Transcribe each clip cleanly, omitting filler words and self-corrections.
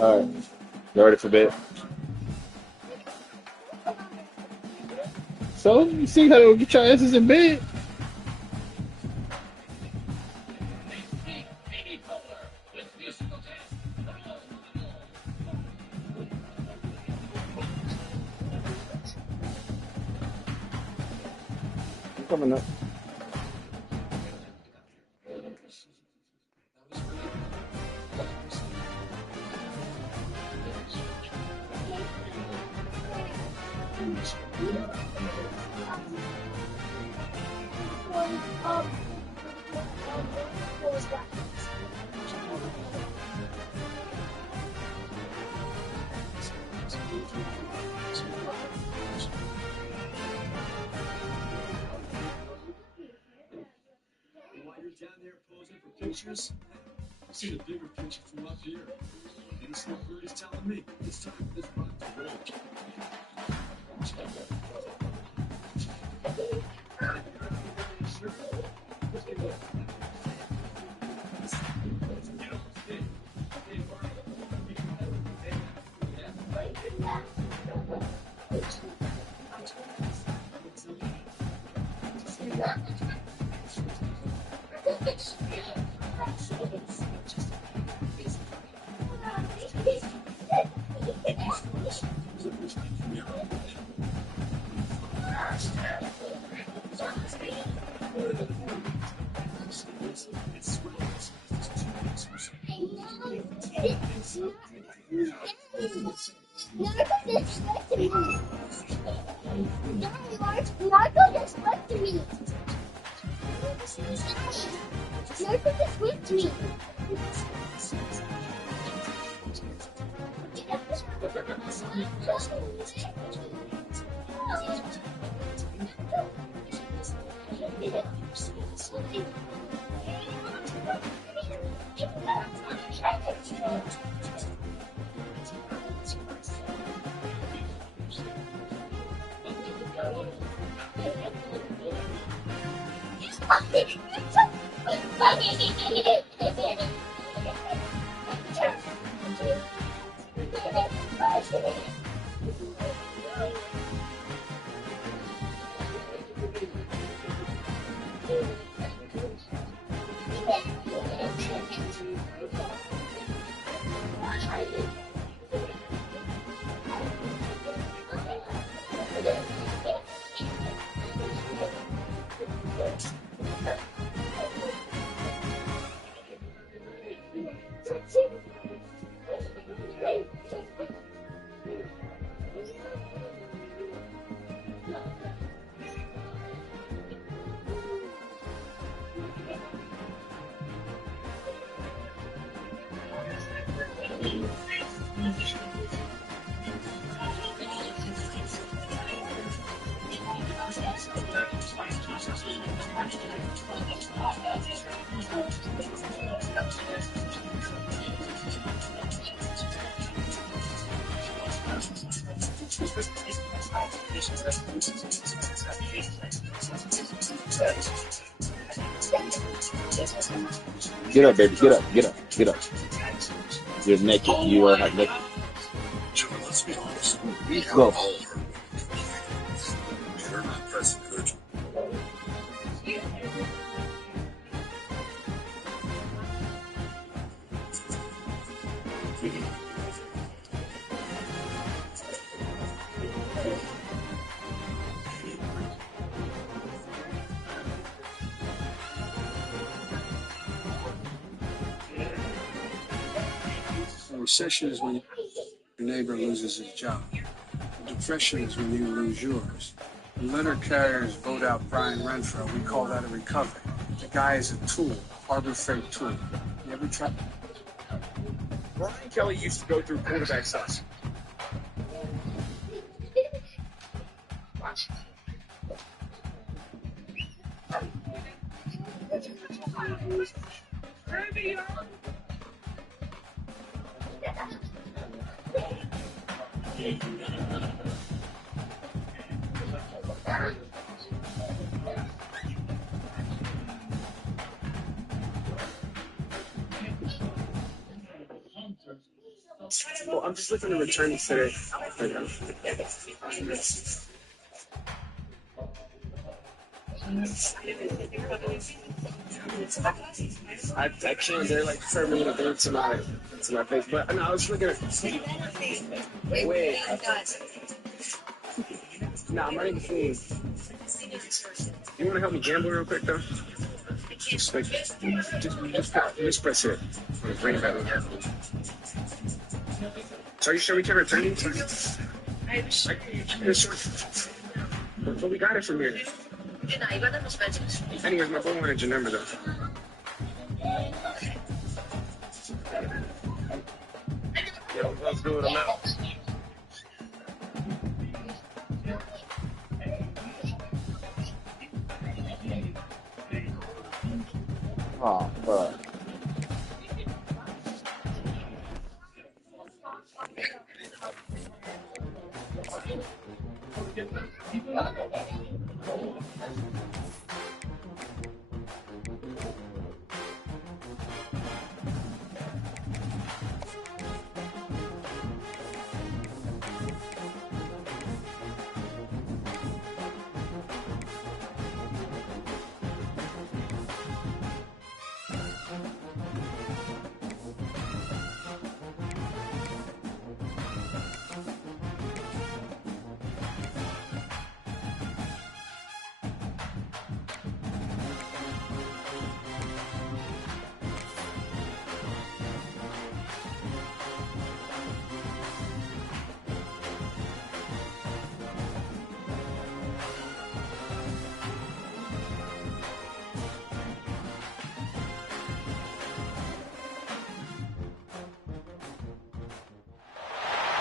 All right, you ready for bed? So you see how to get your asses in bed? I'm coming up. Get up, baby. Get up. Get up. Get up. You're naked. You are not naked. Go. Recession is when your neighbor loses his job. Depression is when you lose yours. When letter carriers vote out Brian Renfro, we call that a recovery. guy is a tool, Harbor Freight tool. You ever try? Brian Kelly used to go through quarterback sets. Well, I'm just looking to return it today. I can't. They're like determined to do it to my face. But no, I was looking at. Wait. Nah, I'm not even clean. You want to help me gamble real quick though? Just press it. Bring it back. So are you sure we can return it? But we got it from here. Anyways, my phone wanted your number though. Yeah, let's do it. I'm out. Oh, fuck.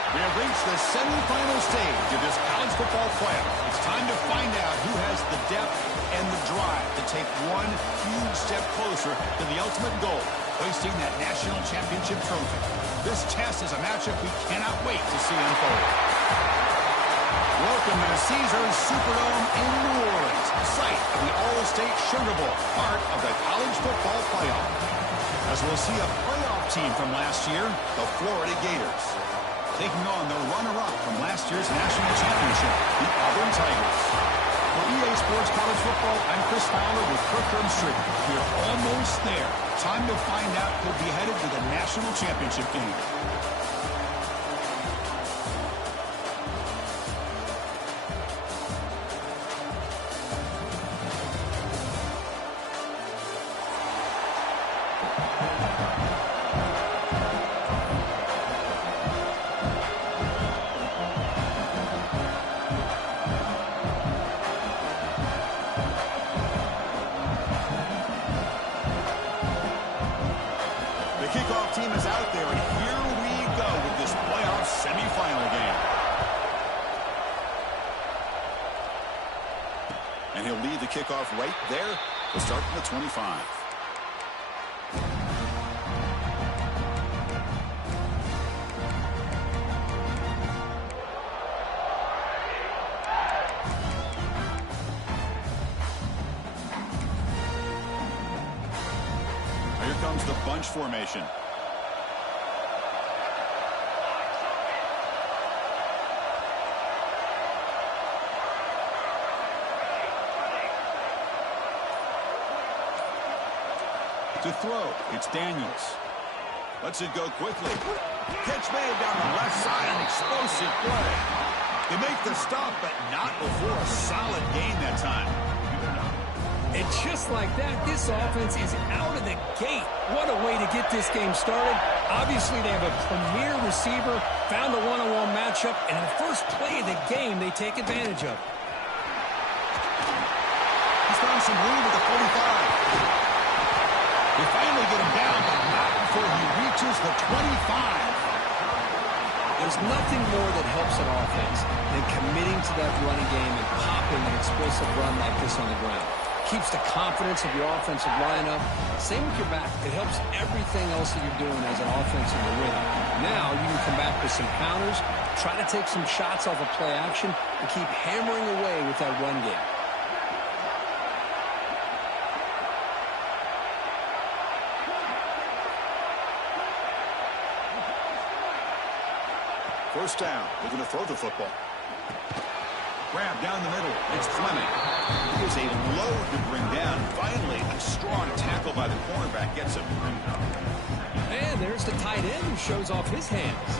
We have reached the semifinal stage of this college football playoff. It's time to find out who has the depth and the drive to take one huge step closer to the ultimate goal, hoisting that national championship trophy. This test is a matchup we cannot wait to see unfold. Welcome to the Caesars Superdome in New Orleans, site of the All-State Sugar Bowl, part of the college football playoff. As we'll see a playoff team from last year, the Florida Gators, taking on the runner-up from last year's national championship, the Auburn Tigers. For EA Sports College Football, I'm Chris Fowler with Kirk Street. We're almost there. Time to find out who'll be headed to the national championship game. The kickoff team is out there, and here we go with this playoff semifinal game. And he'll lead the kickoff right there to start from the 25. Here comes the bunch formation. To throw, it's Daniels. Lets it go quickly. Catch made down the left side, an explosive play. They make the stop, but not before a solid gain that time. And just like that, this offense is out of the gate. What a way to get this game started. Obviously, they have a premier receiver, found a one-on-one matchup, and the first play of the game they take advantage of. He's found some room at the 45. They finally get him down, but not before he reaches the 25. There's nothing more that helps an offense than committing to that running game and popping an explosive run like this on the ground. Keeps the confidence of your offensive lineup. Same with your back. It helps everything else that you're doing as an offense in the rhythm. Now you can come back with some counters, try to take some shots off of play action, and keep hammering away with that run game. First down. They're going to throw the football. Grab down the middle. It's Fleming. He is a load to bring down. Finally, a strong tackle by the cornerback gets him. And there's the tight end who shows off his hands.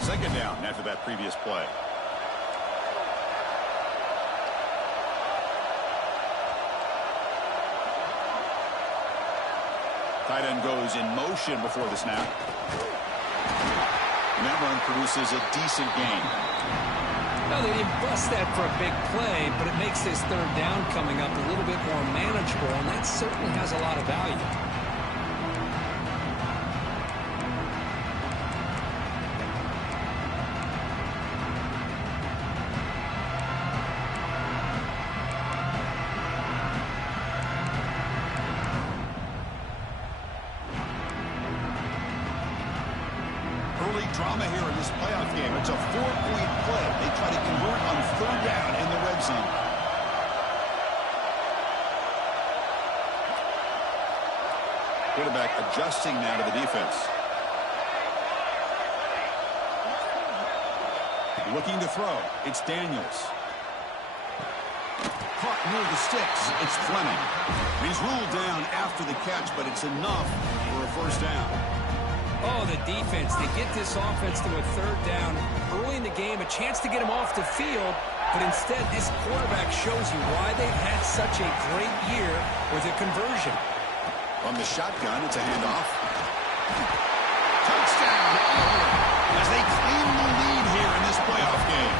Second down after that previous play. Tight end goes in motion before the snap. And that run produces a decent gain. Now, they didn't bust that for a big play, but it makes this third down coming up a little bit more manageable, and that certainly has a lot of value. Drama here in this playoff game. It's a 4-point play. They try to convert on third down in the red zone. Quarterback adjusting now to the defense. Looking to throw. It's Daniels. Caught near the sticks. It's Fleming. He's ruled down after the catch, but it's enough for a first down. Oh, the defense. They get this offense to a third down early in the game, a chance to get him off the field, but instead this quarterback shows you why they've had such a great year with a conversion. From the shotgun, it's a handoff. Touchdown, Auburn, as they claim the lead here in this playoff game.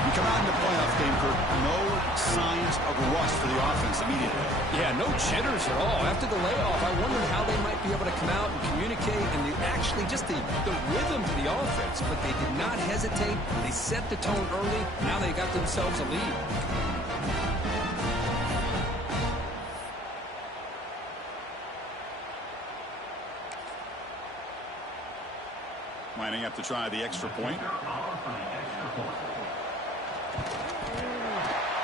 We come out in the playoff game, Kirk, no signs of rust for the offense immediately. Yeah, no jitters at all. After the layoff, I wondered how they might be able to come out and communicate and actually just the rhythm to the offense. But they did not hesitate. They set the tone early. Now they got themselves a lead. Lining up to try the extra point.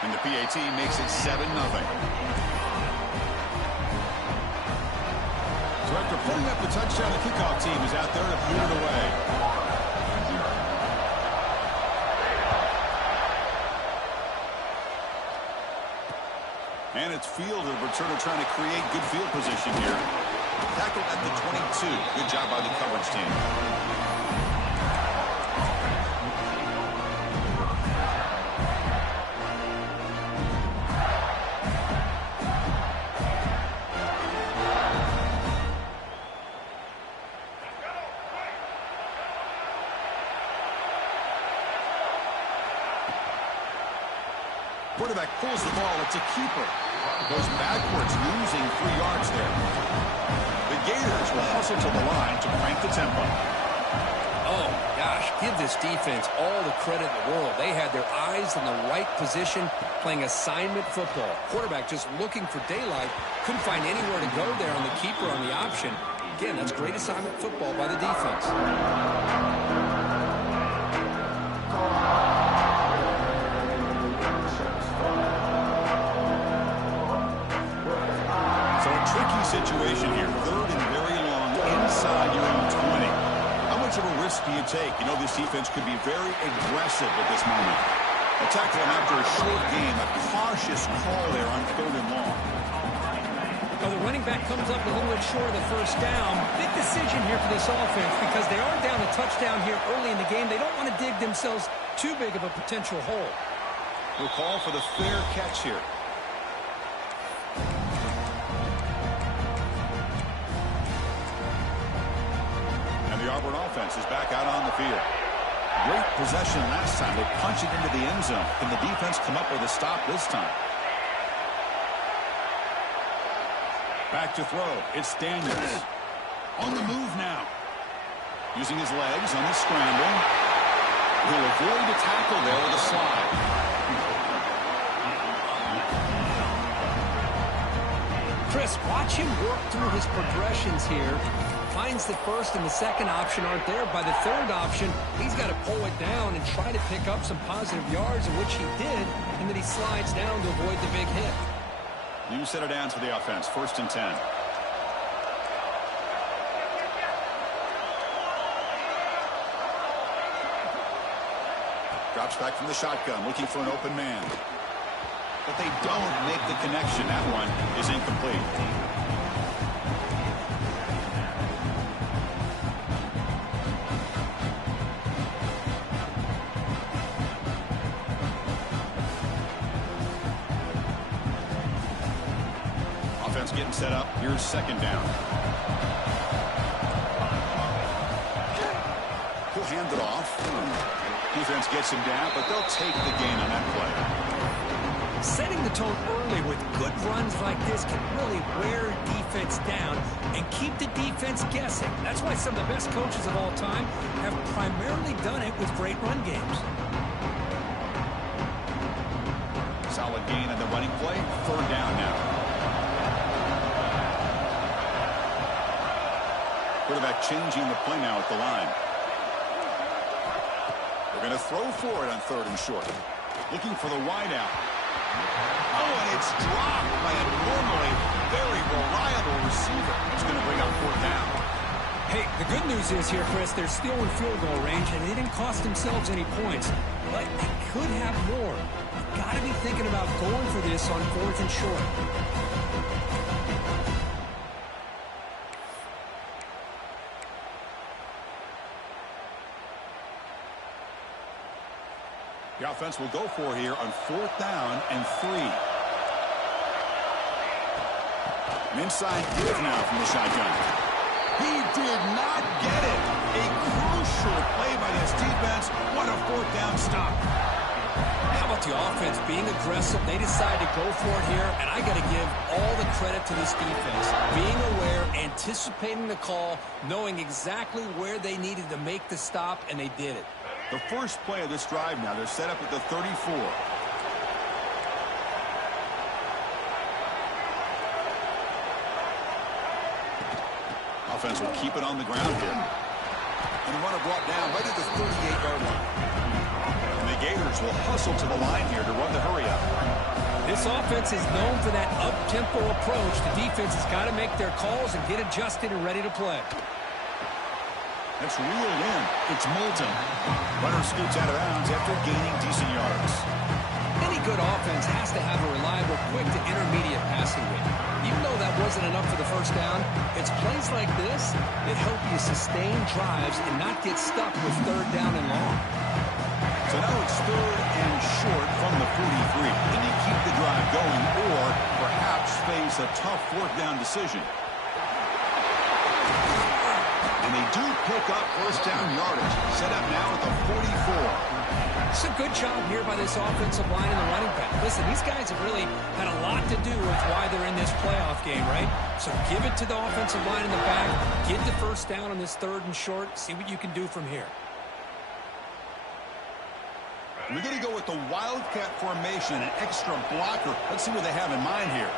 And the PAT makes it 7-0. So after putting up the touchdown, the kickoff team is out there to boot it away. And it's field of returner trying to create good field position here. Tackled at the 22. Good job by the coverage team. Quarterback pulls the ball. It's a keeper. Goes backwards, losing 3 yards there. The Gators will hustle to the line to crank the tempo. Oh, gosh, give this defense all the credit in the world. They had their eyes in the right position, playing assignment football. Quarterback just looking for daylight. Couldn't find anywhere to go there on the keeper on the option. Again, that's great assignment football by the defense. Situation here, third and very long inside your own 20. How much of a risk do you take? You know, this defense could be very aggressive at this moment. A tackle him after a short game, a cautious call there on third and long. Well, the running back comes up a little bit short of the first down. Big decision here for this offense because they are down a touchdown here early in the game. They don't want to dig themselves too big of a potential hole. We'll call for the fair catch here. Auburn offense is back out on the field. Great possession last time. They punch it into the end zone. Can the defense come up with a stop this time? Back to throw. It's Daniels. On the move now. Using his legs on the scramble. He'll avoid the tackle there with a slide. Chris, watch him work through his progressions here. Finds the first and the second option aren't there. By the third option, he's got to pull it down and try to pick up some positive yards, in which he did, and then he slides down to avoid the big hit. New set of downs for the offense. 1st and 10. Drops back from the shotgun, looking for an open man. But they don't make the connection. That one is incomplete. Offense getting set up. Here's 2nd down. He'll hand it off. Defense gets him down, but they'll take the gain on that play. Setting the tone early with good runs like this can really wear defense down and keep the defense guessing. That's why some of the best coaches of all time have primarily done it with great run games. Solid gain on the running play. 3rd down now. Quarterback changing the play now at the line. They're going to throw for it on 3rd and short. Looking for the wideout. Oh, and it's dropped by a normally very reliable receiver. It's going to bring up 4th down. Hey, the good news is here, Chris, they're still in field goal range, and they didn't cost themselves any points. But they could have more. You've got to be thinking about going for this on 4th and short. The offense will go for here on 4th down and 3. An inside give now from the shotgun. He did not get it. A crucial play by this defense. What a 4th down stop. How about the offense being aggressive? They decided to go for it here, and I got to give all the credit to this defense. Being aware, anticipating the call, knowing exactly where they needed to make the stop, and they did it. The first play of this drive now, they're set up at the 34. Offense will keep it on the ground here. And the runner brought down right at the 38-yard line. And the Gators will hustle to the line here to run the hurry-up. This offense is known for that up-tempo approach. The defense has got to make their calls and get adjusted and ready to play. That's reeled in. It's Moulton. Runner scoots out of bounds after gaining decent yards. Any good offense has to have a reliable, quick to intermediate passing game. Even though that wasn't enough for the 1st down, it's plays like this that help you sustain drives and not get stuck with 3rd down and long. So now it's 3rd and short from the 43. Can you keep the drive going or perhaps face a tough 4th down decision? And they do pick up 1st down yardage. Set up now at the 44. It's a good job here by this offensive line and the running back. Listen, these guys have really had a lot to do with why they're in this playoff game, right? So give it to the offensive line in the back. Get the 1st down on this 3rd and short. See what you can do from here. We're going to go with the Wildcat formation, an extra blocker. Let's see what they have in mind here.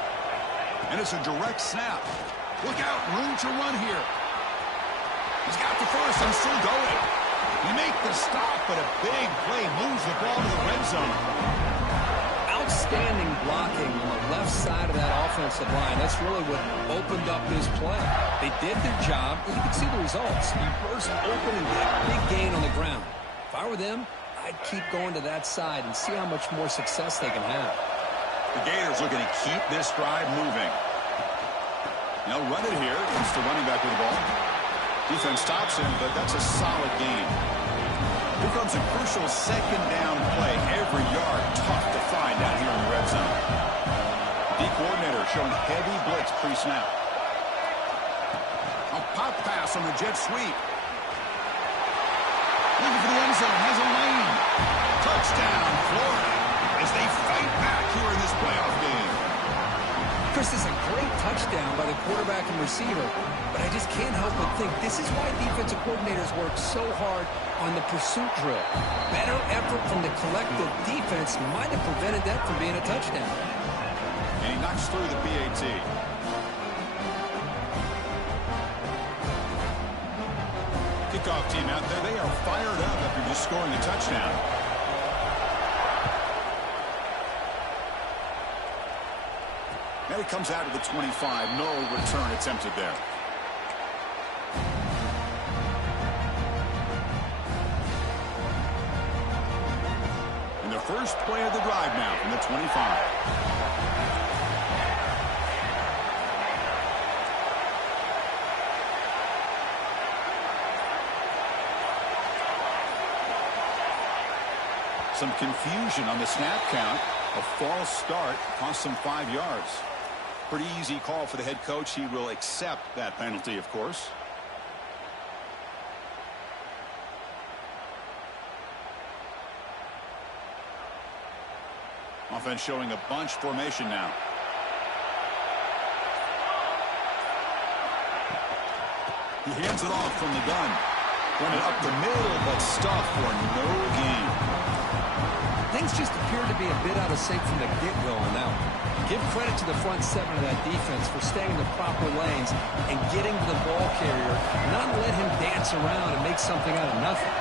And it's a direct snap. Look out, room to run here. He's got the first and still going. He make the stop, but a big play moves the ball to the red zone. Outstanding blocking on the left side of that offensive line. That's really what opened up this play. They did their job, and you can see the results. You burst open and get a big gain on the ground. If I were them, I'd keep going to that side and see how much more success they can have. The Gators looking to keep this drive moving. They'll run it here. Comes the running back with the ball. Defense stops him, but that's a solid gain. Here comes a crucial 2nd down play. Every yard tough to find out here in the red zone. D coordinator showing heavy blitz pre-snap. A pop pass on the jet sweep. Looking for the end zone. Has a lane. Touchdown, Florida, as they fight back here in this playoff game. Chris, this is a great touchdown by the quarterback and receiver, but I just can't help but think this is why defensive coordinators work so hard on the pursuit drill. Better effort from the collective defense might have prevented that from being a touchdown. And he knocks through the PAT. Kickoff team out there, they are fired up after just scoring a touchdown. And it comes out of the 25. No return attempted there. And the first play of the drive now from the 25. Some confusion on the snap count. A false start cost him 5 yards. Pretty easy call for the head coach. He will accept that penalty, of course. Offense showing a bunch formation now. He hands it off from the gun. Running up the middle, but stuffed for no gain. Things just appear to be a bit out of sync from the get-go on that one. Give credit to the front seven of that defense for staying in the proper lanes and getting to the ball carrier, not let him dance around and make something out of nothing.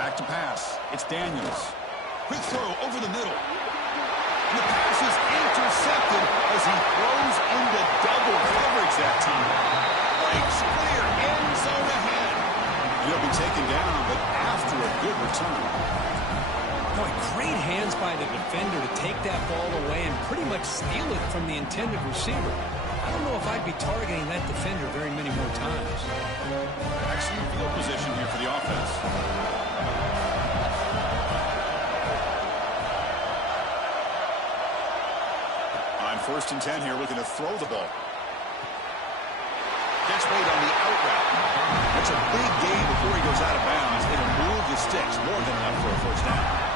Back to pass. It's Daniels. Quick throw over the middle. And the pass is intercepted as he throws into double coverage that time. Breaks clear, end zone ahead. He'll be taken down, but after a good return. Boy, great hands by the defender to take that ball away and pretty much steal it from the intended receiver. I don't know if I'd be targeting that defender very many more times. Excellent field position here for the offense. On 1st and 10 here, looking to throw the ball. Gets made on the out route. That's a big gain before he goes out of bounds. It'll move the sticks. More than enough for a first down.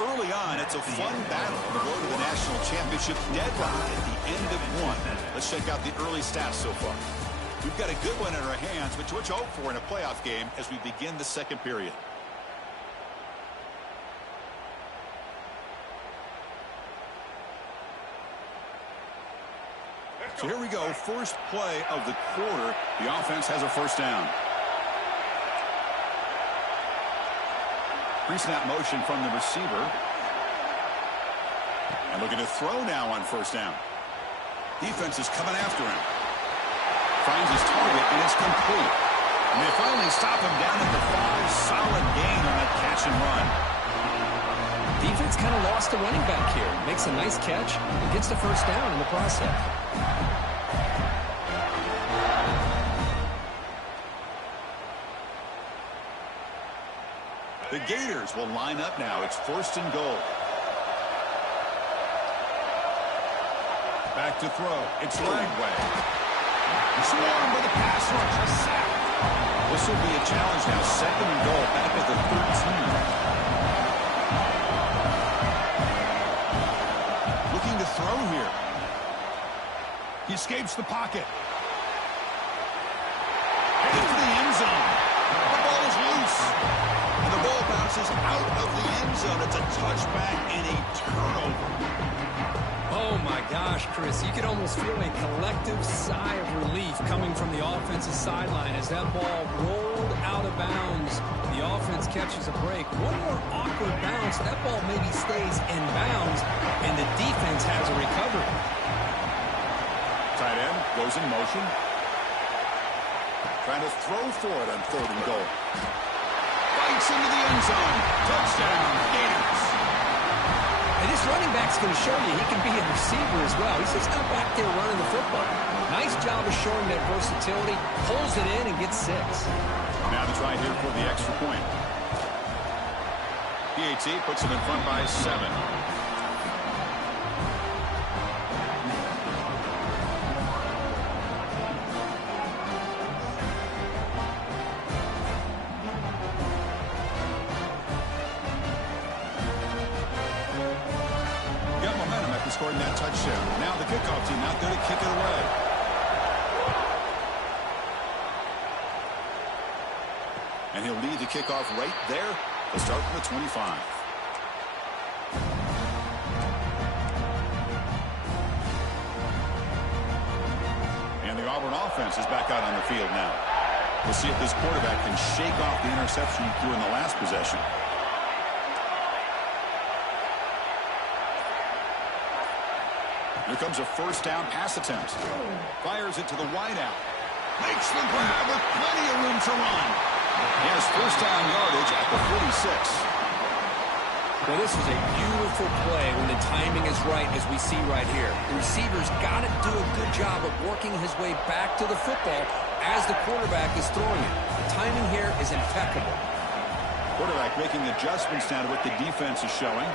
Early on, it's a fun battle on the road to the national championship deadlocked at the end of one. Let's check out the early stats so far. We've got a good one in our hands, which we'll hope for in a playoff game as we begin the second period. So here we go, first play of the quarter. The offense has a first down. Pre-snap motion from the receiver. And looking to throw now on first down. Defense is coming after him. Finds his target, and it's complete. And they finally stop him down at the 5. Solid gain on that catch and run. Defense kind of lost the running back here. Makes a nice catch and gets the first down in the process. The Gators will line up now. It's 1st and goal. Back to throw. It's Lagway. Swarmed by the pass rush. A sack. This will be a challenge now. 2nd and goal. Back at the 13. Looking to throw here. He escapes the pocket. Headed for the end zone. The ball is loose. And the ball bounces out of the end zone. It's a touchback and a turnover. Oh, my gosh, Chris. You could almost feel a collective sigh of relief coming from the offensive sideline as that ball rolled out of bounds. The offense catches a break. One more awkward bounce. That ball maybe stays in bounds, and the defense has a recovery. Tight end goes in motion. Trying to throw for it on 3rd and goal. Bites into the end zone. Touchdown, Gators. And this running back It's going to show you he can be a receiver as well. He's just not back there running the football. Nice job of showing that versatility. Pulls it in and gets 6. Now to try here for the extra point. PAT puts him in front by 7. Scoring that touchdown. Now the kickoff team out there to kick it away. And he'll lead the kickoff right there to start from the 25. And the Auburn offense is back out on the field now. We'll see if this quarterback can shake off the interception he threw in the last possession. Here comes a first down pass attempt. Fires it to the wideout. Makes the grab with plenty of room to run. He has first down yardage at the 46. Well, this is a beautiful play when the timing is right, as we see right here. The receiver's got to do a good job of working his way back to the football as the quarterback is throwing it. The timing here is impeccable. Quarterback making adjustments now to what the defense is showing.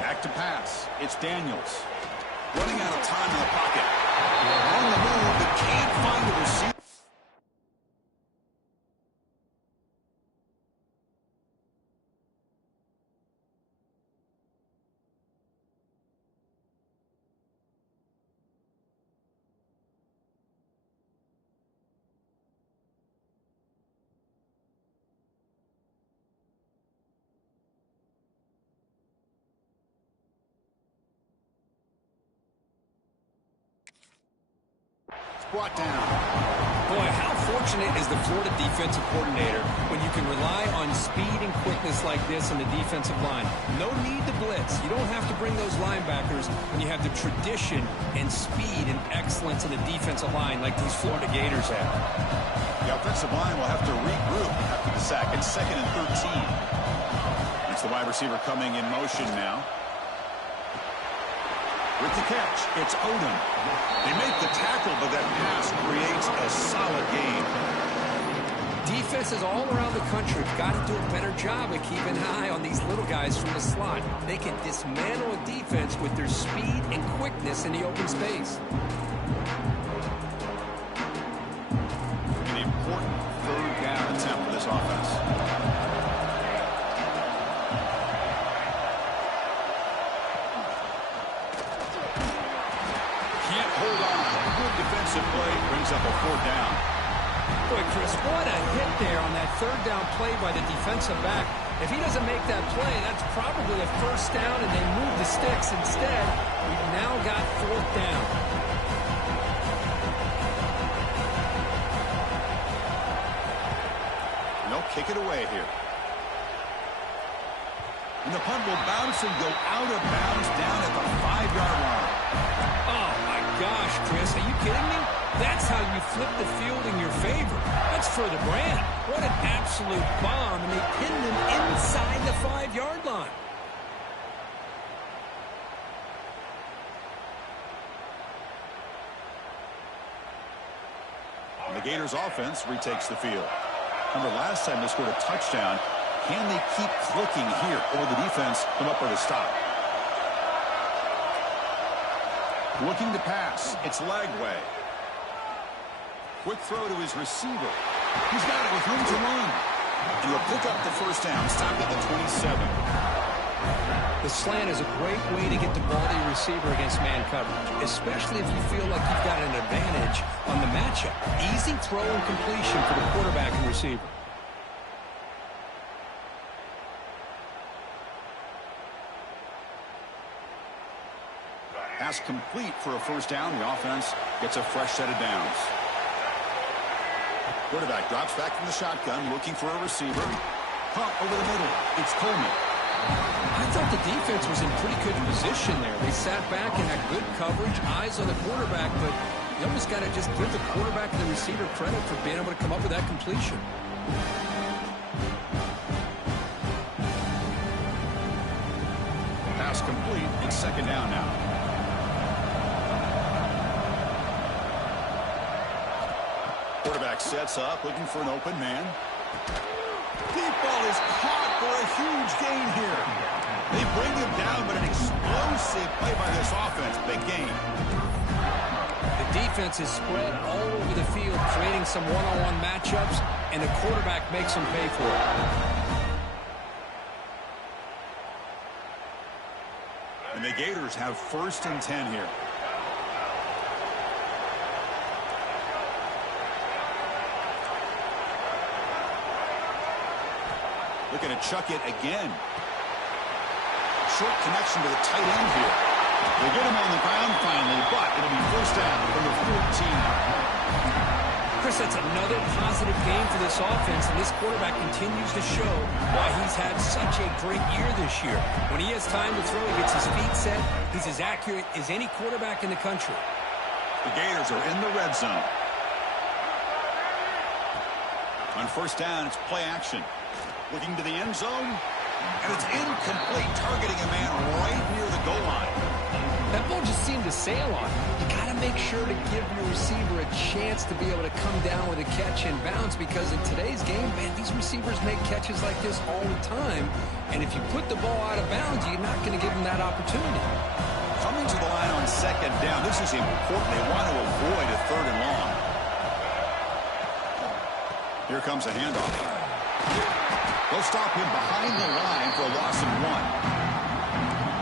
Back to pass. It's Daniels. Running out of time in the pocket. On the move, but can't find the receiver. Brought down. Boy, how fortunate is the Florida defensive coordinator when you can rely on speed and quickness like this in the defensive line. No need to blitz. You don't have to bring those linebackers when you have the tradition and speed and excellence in the defensive line like these Florida Gators have. The offensive line will have to regroup after the sack. It's 2nd and 13. It's the wide receiver coming in motion now. With the catch, it's Odom. They make the tackle, but that pass creates a solid gain. Defenses all around the country have got to do a better job of keeping an eye on these little guys from the slot. They can dismantle a defense with their speed and quickness in the open space. An important 3rd down attempt for this offense. Defensive play brings up a 4th down. Boy, Chris, what a hit there on that 3rd down play by the defensive back. If he doesn't make that play, that's probably a 1st down, and they move the sticks instead. We've now got 4th down. They'll kick it away here. And the punt will bounce and go out of bounds down at the 5-yard line. Oh, my gosh, Chris, are you kidding me? That's how you flip the field in your favor. That's for the brand. What an absolute bomb, and they pinned him inside the 5-yard line. And the Gators offense retakes the field. Remember, last time they scored a touchdown. Can they keep clicking here, or will the defense come up with a stop? Looking to pass. It's Lagway. Quick throw to his receiver. He's got it with room to run. And he'll pick up the first down. Stopped at the 27. The slant is a great way to get the ball to your receiver against man coverage, especially if you feel like you've got an advantage on the matchup. Easy throw and completion for the quarterback and receiver. Pass complete for a first down. The offense gets a fresh set of downs. Quarterback drops back from the shotgun, looking for a receiver. Pump over the middle. It's Coleman. I thought the defense was in pretty good position there. They sat back and had good coverage, eyes on the quarterback, but you almost got to just give the quarterback and the receiver credit for being able to come up with that completion. pass complete. It's second down now. Quarterback sets up, looking for an open man. Deep ball is caught for a huge gain here. They bring him down, but an explosive play by this offense. Big gain. The defense is spread all over the field, creating some one-on-one matchups, and the quarterback makes them pay for it. And the Gators have 1st and 10 here. Looking to chuck it again. Short connection to the tight end here. They get him on the ground finally, but it'll be first down from the 14. Chris, that's another positive game for this offense, and this quarterback continues to show why he's had such a great year this year. When he has time to throw, he gets his feet set. He's as accurate as any quarterback in the country. The Gators are in the red zone. On first down, it's play action. Looking to the end zone, and it's incomplete, targeting a man right near the goal line. That ball just seemed to sail on. You got to make sure to give your receiver a chance to be able to come down with a catch and bounce, because in today's game, man, these receivers make catches like this all the time. And if you put the ball out of bounds, you're not going to give them that opportunity. Coming to the line on second down, this is important. They want to avoid a 3rd and long. Here comes a handoff. They'll stop him behind the line for a loss of 1.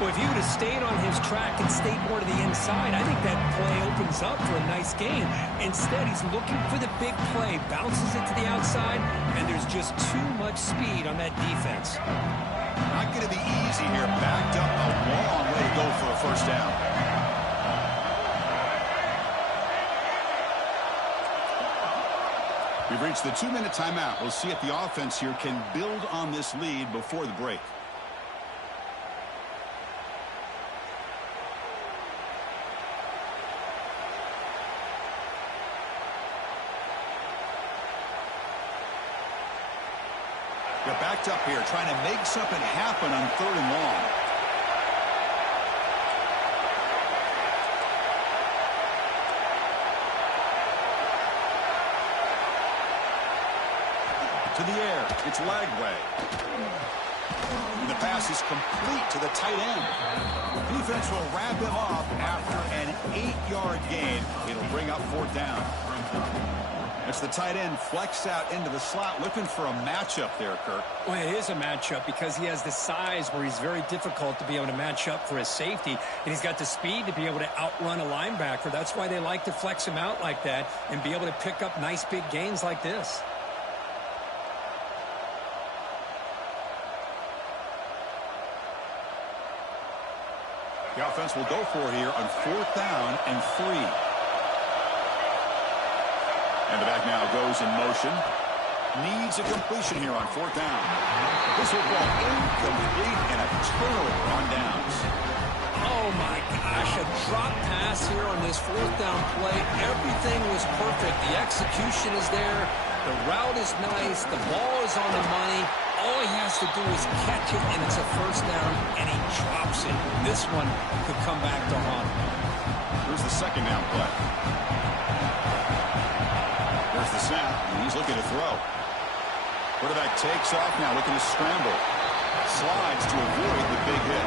Well, if he would have stayed on his track and stayed more to the inside, I think that play opens up for a nice gain. Instead, he's looking for the big play, bounces it to the outside, and there's just too much speed on that defense. Not going to be easy here. Backed up a long way to go for a first down. We've reached the 2-minute timeout. We'll see if the offense here can build on this lead before the break. They're backed up here, trying to make something happen on 3rd and long. To the air, it's Lagway. And the pass is complete to the tight end. Defense will wrap him up after an 8-yard gain. It'll bring up 4th down. It's the tight end flexed out into the slot, looking for a matchup there, Kirk. Well, it is a matchup because he has the size where he's very difficult to be able to match up for his safety, and he's got the speed to be able to outrun a linebacker. That's why they like to flex him out like that and be able to pick up nice big gains like this. The offense will go for it here on 4th down and 3. And the back now goes in motion. Needs a completion here on 4th down. This will ball incomplete and a turnover on downs. Oh my gosh, a drop pass here on this 4th down play. Everything was perfect. The execution is there. The route is nice. The ball is on the money. All he has to do is catch it, and it's a first down, and he drops it. This one could come back to haunt him. Here's the second down play. There's the snap, and he's looking to throw. Quarterback takes off now, looking to scramble. Slides to avoid the big hit.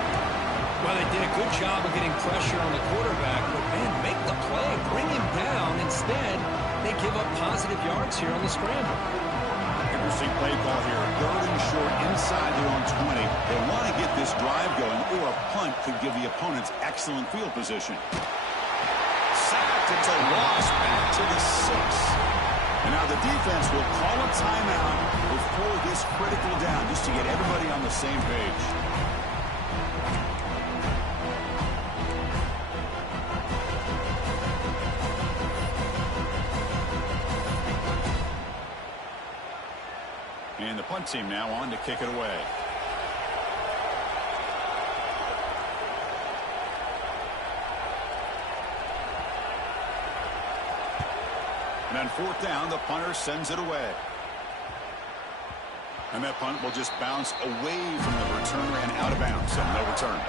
Well, they did a good job of getting pressure on the quarterback, but, man, make the play, bring him down. Instead, they give up positive yards here on the scramble. Interesting play call here. 3rd and short inside their own 20. They want to get this drive going, or a punt could give the opponents excellent field position. Sacked. It's a loss back to the 6. And now the defense will call a timeout before this critical down, just to get everybody on the same page. And the punt team now on to kick it away. And on 4th down, the punter sends it away. And that punt will just bounce away from the returner and out of bounds, so no return.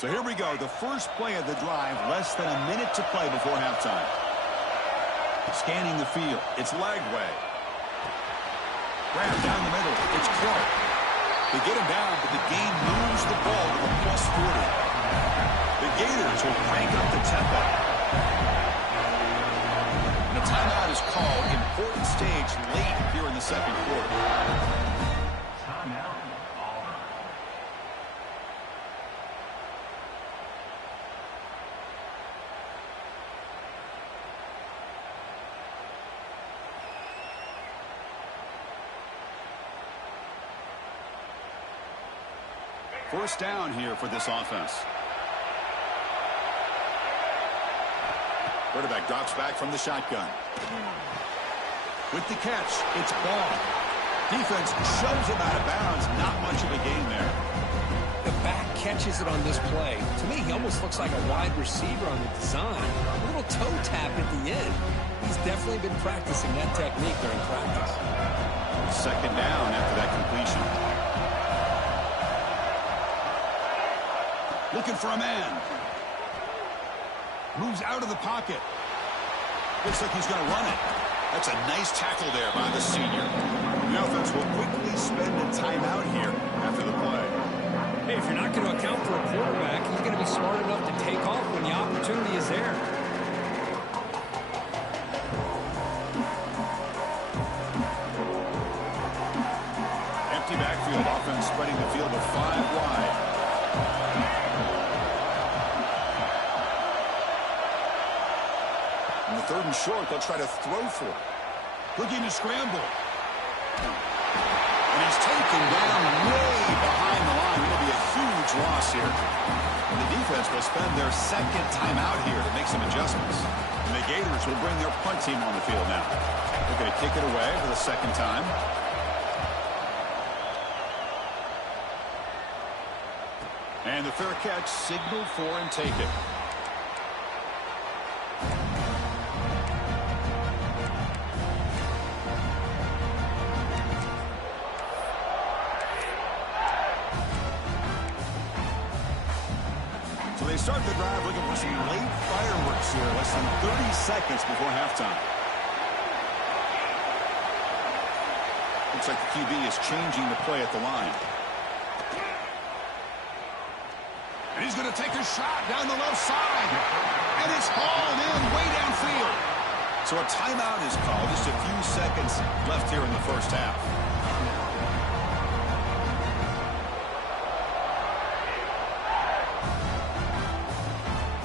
So here we go, the first play of the drive, less than a minute to play before halftime. Scanning the field, it's leg way. Grab down the middle, it's Clark. They get him down, but the game moves the ball to the plus 40. The Gators will crank up the tempo. And a timeout is called, important stage late here in the second quarter. Timeout. First down here for this offense. Quarterback drops back from the shotgun. With the catch, it's Ball. Defense shoves him out of bounds. Not much of a gain there. The back catches it on this play. To me, he almost looks like a wide receiver on the design. A little toe tap at the end. He's definitely been practicing that technique during practice. Second down after that completion. Looking for a man. Moves out of the pocket. Looks like he's going to run it. That's a nice tackle there by the senior. The offense will quickly spend a timeout here after the play. Hey, if you're not going to account for a quarterback, he's going to be smart enough to take off when the opportunity is there. Empty backfield, offense spreading the field to 5 wide. On the third and short, they'll try to throw for it. Looking to scramble. And he's taken down way behind the line. It'll be a huge loss here. And the defense will spend their second timeout here to make some adjustments. And the Gators will bring their punt team on the field now. They're going to kick it away for the second time. And the fair catch signaled for and taken. So they start the drive looking for some late fireworks here, less than 30 seconds before halftime. Looks like the QB is changing the play at the line. And he's going to take a shot down the left side. And it's hauled in way downfield. So a timeout is called. Just a few seconds left here in the first half.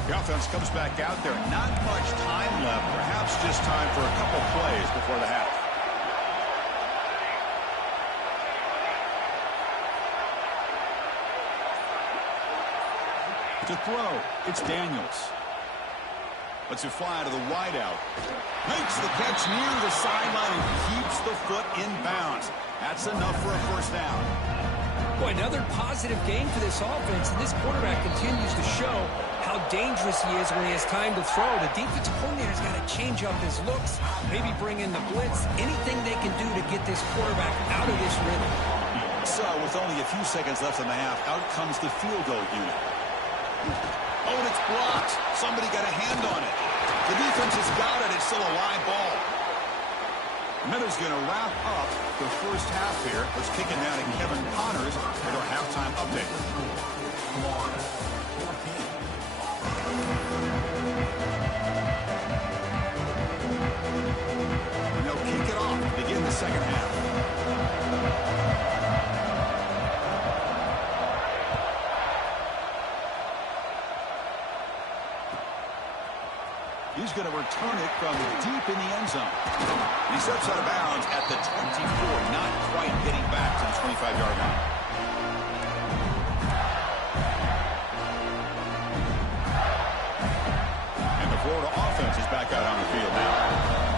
The offense comes back out there. Not much time left. Perhaps just time for a couple plays before the half. To throw, it's Daniels. Lets it fly to the wideout. Makes the catch near the sideline and keeps the foot in bounds. That's enough for a first down. Boy, another positive game for this offense, and this quarterback continues to show how dangerous he is when he has time to throw. The defensive coordinator's got to change up his looks, maybe bring in the blitz, anything they can do to get this quarterback out of this rhythm. So, with only a few seconds left in the half, out comes the field goal unit. Oh, and it's blocked. Somebody got a hand on it. The defense has got it. It's still a live ball. Miller's going to wrap up the first half here. Let's kick it down to Kevin Connors with our halftime update. And they'll kick it off to begin the second half. He's going to return it from deep in the end zone. He steps out of bounds at the 24, not quite getting back to the 25-yard line. And the Florida offense is back out on the field now.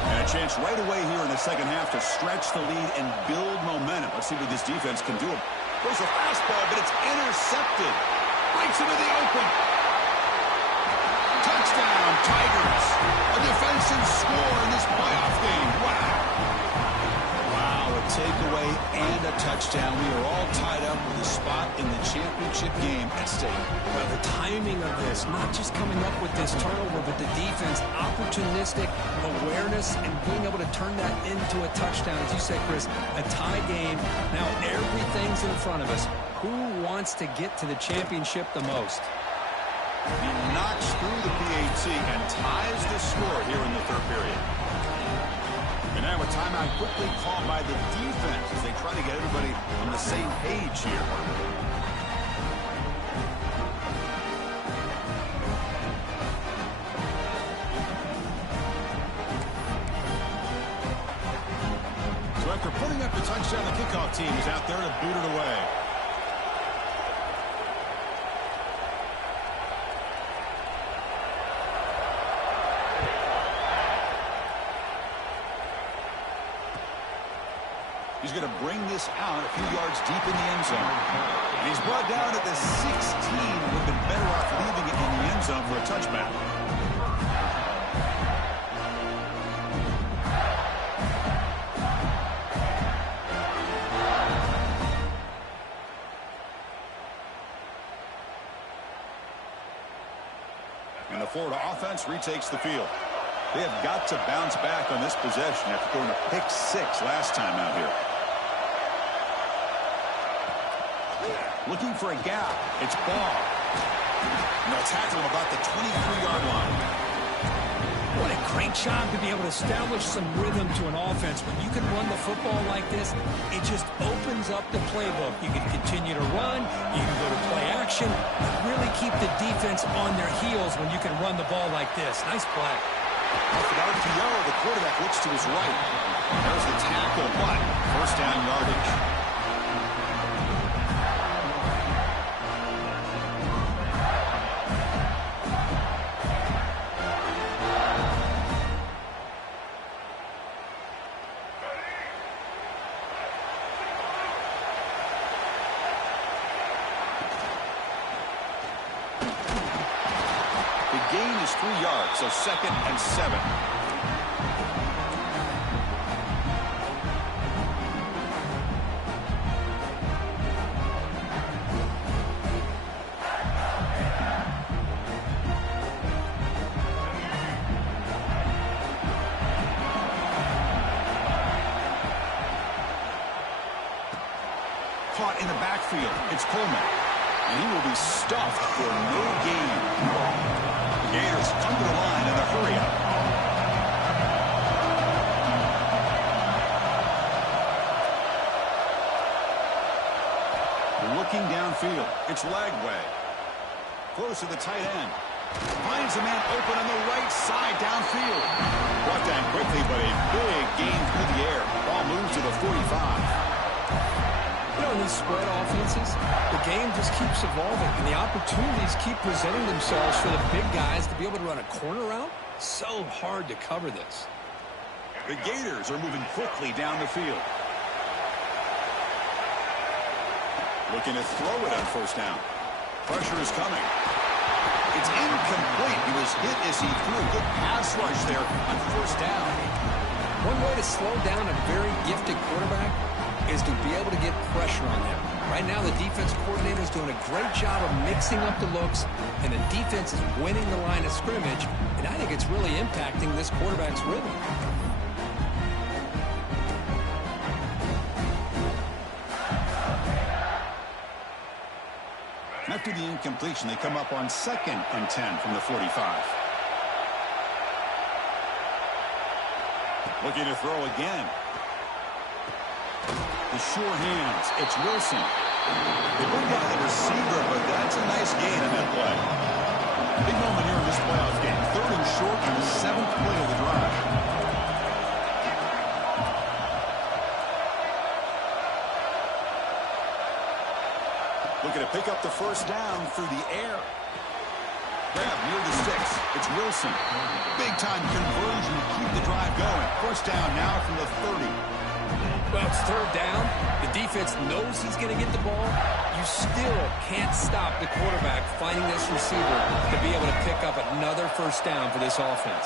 And a chance right away here in the second half to stretch the lead and build momentum. Let's see what this defense can do. There's a fastball, but it's intercepted. Breaks into the open. Touchdown, Tigers. A defensive score in this playoff game. Wow. Wow, a takeaway and a touchdown. We are all tied up with a spot in the championship game at stake. Well, the timing of this, not just coming up with this turnover, but the defense, opportunistic awareness, and being able to turn that into a touchdown. As you said, Chris, a tie game. Now everything's in front of us. Who wants to get to the championship the most? He knocks through the PAT and ties the score here in the third period. And now a timeout quickly called by the defense as they try to get everybody on the same page here. So after putting up the touchdown, the kickoff team is out there to boot it away. He's going to bring this out a few yards deep in the end zone. And he's brought down at the 16. Would have been better off leaving it in the end zone for a touchback. And the Florida offense retakes the field. They have got to bounce back on this possession after going to pick 6 last time out here. Looking for a gap. It's Ball. And they'll tackle him about the 23-yard line. What a great job to be able to establish some rhythm to an offense. When you can run the football like this, it just opens up the playbook. You can continue to run, you can go to play action, but really keep the defense on their heels when you can run the ball like this. Nice play. Off an RPO, the quarterback looks to his right. There's the tackle, but first down yardage. Gain is 3 yards, so 2nd and 7. Caught in the backfield. It's Coleman. And he will be stuffed for no gain. Gators come to the line in a hurry-up. Looking downfield. It's Lagway. Close to the tight end. Finds a man open on the right side downfield. Brought down quickly, but a big gain through the air. Ball moves to the 45. You know, in these spread offenses, the game just keeps evolving, and the opportunities keep presenting themselves for the big guys to be able to run a corner route. So hard to cover this. The Gators are moving quickly down the field. Looking to throw it on first down. Pressure is coming. It's incomplete. He was hit as he threw a good pass rush there on first down. One way to slow down a very gifted quarterback is to be able to get pressure on them. Right now, the defense coordinator is doing a great job of mixing up the looks, and the defense is winning the line of scrimmage, and I think it's really impacting this quarterback's rhythm. After the incompletion, they come up on 2nd and 10 from the 45. Looking to throw again. The sure hands. It's Wilson. They bring down the receiver, but that's a nice gain in that play. Big moment here in this playoff game. 3rd and short on the 7th play of the drive. Looking to pick up the first down through the air. Grab near the sticks. It's Wilson. Big time conversion to keep the drive going. First down now from the 30. Well, it's third down. The defense knows he's going to get the ball. You still can't stop the quarterback finding this receiver to be able to pick up another first down for this offense.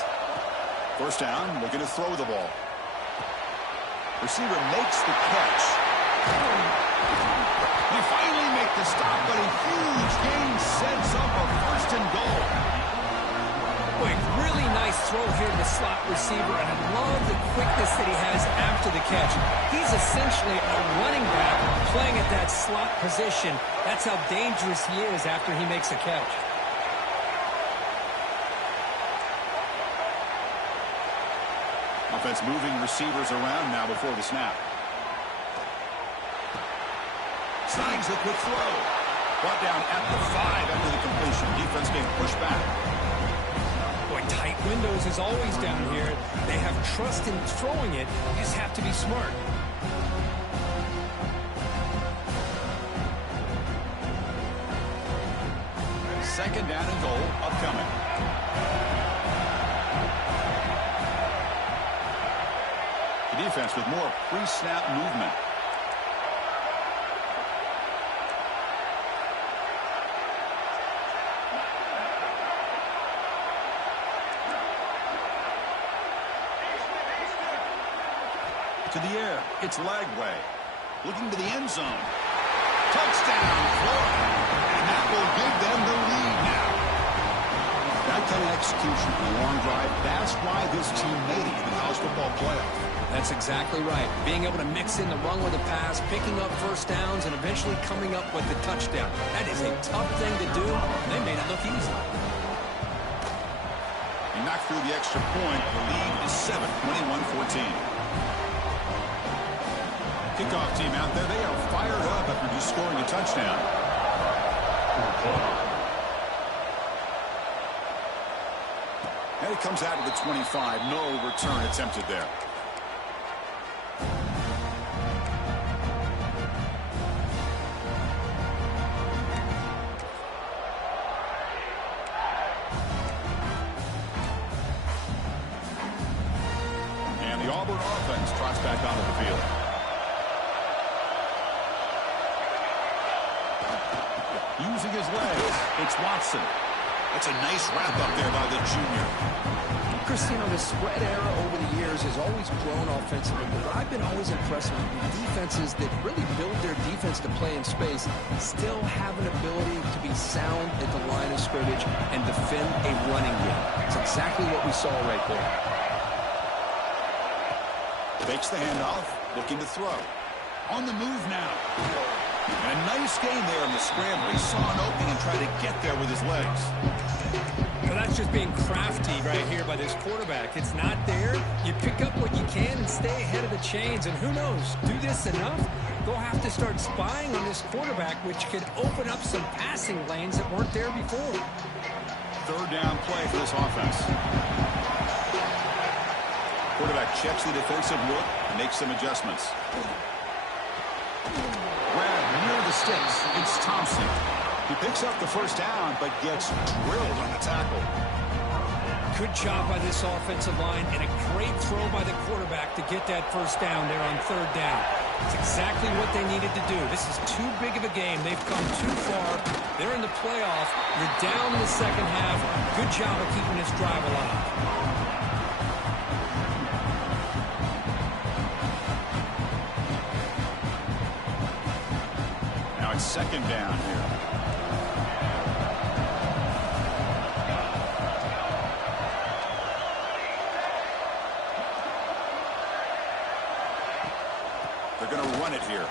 First down, looking to throw the ball. Receiver makes the catch. They finally make the stop, but a huge gain sets up a first and goal. Boy, really nice throw here to the slot receiver, and I love the quickness that he has after the catch. He's essentially a running back playing at that slot position. That's how dangerous he is after he makes a catch. Offense moving receivers around now before the snap. Signs a quick throw. Brought down at the 5 after the completion. Defense being pushed back. Boy, tight windows is always down here. They have trust in throwing it. You just have to be smart. Second down and goal upcoming. The defense with more pre-snap movement. To the air, it's Lagway. Looking to the end zone. Touchdown, Florida. And that will give them the lead now. That kind of execution for a long drive, that's why this team made it in the college football playoff. That's exactly right. Being able to mix in the run with the pass, picking up first downs, and eventually coming up with the touchdown. That is a tough thing to do, and they made it look easy. He knocked through the extra point. The lead is 7, 21-14. Kickoff team out there. They are fired up after just scoring a touchdown. And it comes out to the 25. No return attempted there. And the Auburn offense trots back onto the field. Using his legs, it's Watson. That's a nice wrap up there by the junior. Cristiano, the spread era over the years has always grown offensively, but I've been always impressed with defenses that really build their defense to play in space, still have an ability to be sound at the line of scrimmage and defend a running game. It's exactly what we saw right there. Fakes the handoff, looking to throw. On the move now. And a nice gain there in the scramble. He saw an opening and tried to get there with his legs. Well, that's just being crafty right here by this quarterback. It's not there. You pick up what you can and stay ahead of the chains. And who knows, do this enough, they'll have to start spying on this quarterback, which could open up some passing lanes that weren't there before. Third down play for this offense. Quarterback checks the defensive look, makes some adjustments. Sticks. It's Thompson. He picks up the first down, but gets drilled on the tackle. Good job by this offensive line, and a great throw by the quarterback to get that first down there on third down. It's exactly what they needed to do. This is too big of a game. They've come too far. They're in the playoff. You're down in the second half. Good job of keeping this drive alive. Second down here. They're going to run it here.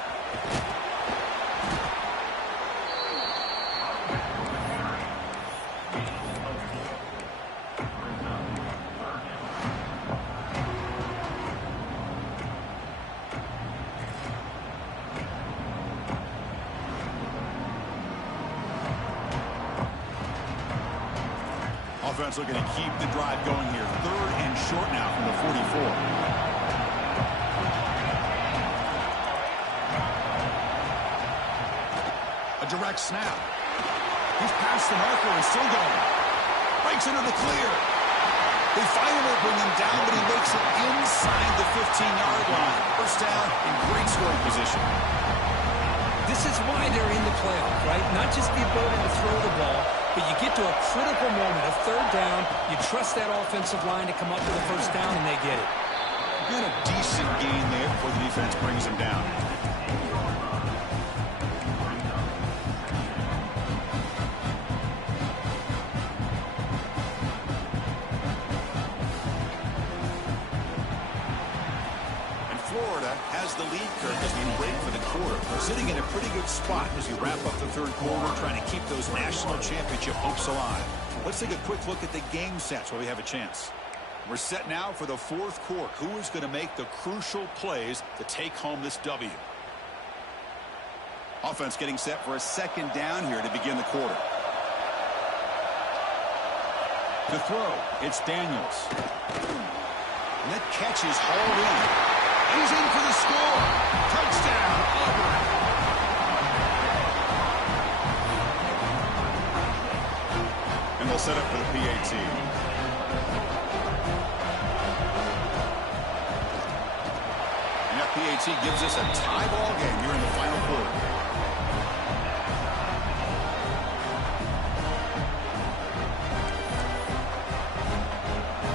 Offense looking to keep the drive going here. Third and short now from the 44. A direct snap. He's past the marker and still going. Breaks into the clear. They finally bring him down, but he makes it inside the 15-yard line. First down in great scoring position. This is why they're in the playoff, right? Not just the ability to throw the ball, but you get to a critical moment, a third down, you trust that offensive line to come up with a first down, and they get it. Got a decent gain there before the defense brings him down. And Florida has the lead, Kirk, as we break for the quarter. They're sitting in a pretty good spot as we wrap up the third quarter, trying to keep those national championship hopes alive. Let's take a quick look at the game sets while we have a chance. We're set now for the fourth quarter. Who is going to make the crucial plays to take home this W? Offense getting set for a second down here to begin the quarter. To throw, it's Daniels. And that catch is hauled in. He's in for the score. Touchdown, Auburn. And they'll set up for the PAT. PAT gives us a tie ball game here in the final quarter.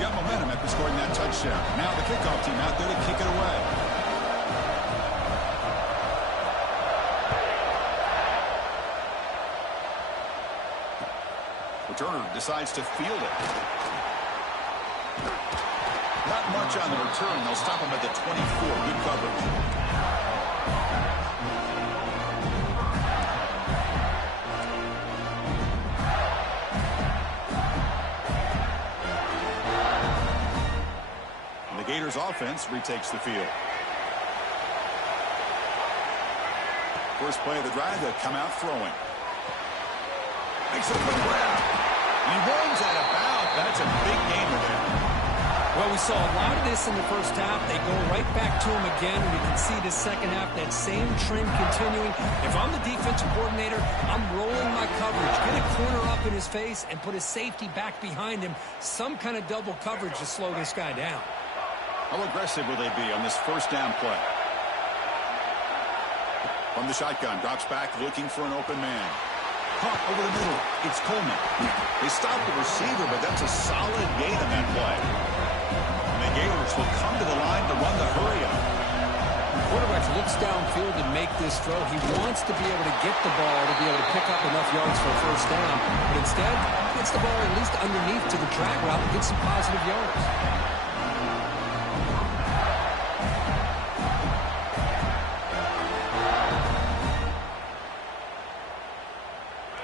Got momentum after scoring that touchdown. Now the kickoff team out there to kick it away. Returner decides to field it. Not much on the return. They'll stop him at the 24. Good coverage. And the Gators offense retakes the field. First play of the drive, they'll come out throwing. Makes a quick grab. He runs out of bounds. That's a big gain for them. Well, we saw a lot of this in the first half. They go right back to him again, and we can see the second half, that same trend continuing. If I'm the defensive coordinator, I'm rolling my coverage. Get a corner up in his face and put a safety back behind him. Some kind of double coverage to slow this guy down. How aggressive will they be on this first down play? From the shotgun, drops back looking for an open man. Caught over the middle. It's Coleman. They stopped the receiver, but that's a solid gain on that play. And the Gators will come to the line to run the hurry-up. The quarterback looks downfield and make this throw. He wants to be able to get the ball to be able to pick up enough yards for a first down. But instead, gets the ball at least underneath to the drag route and gets some positive yards.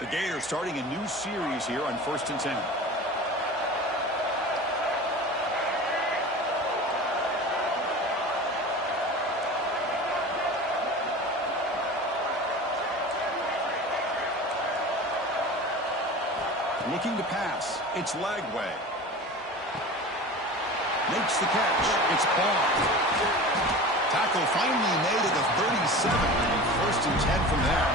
The Gators starting a new series here on 1st and 10. Looking to pass. It's Lagway. Makes the catch. It's Ball. Tackle finally made at the 37. 1st and 10 from there.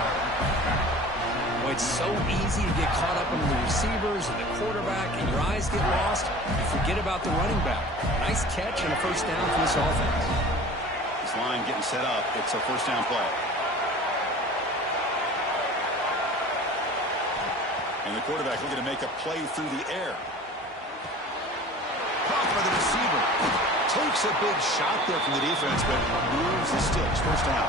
Boy, it's so easy to get caught up in the receivers and the quarterback, and your eyes get lost. You forget about the running back. Nice catch and a first down for this offense. This line getting set up. It's a first down play. And the quarterback looking to make a play through the air. Caught by the receiver. Takes a big shot there from the defense, but moves the sticks. First down.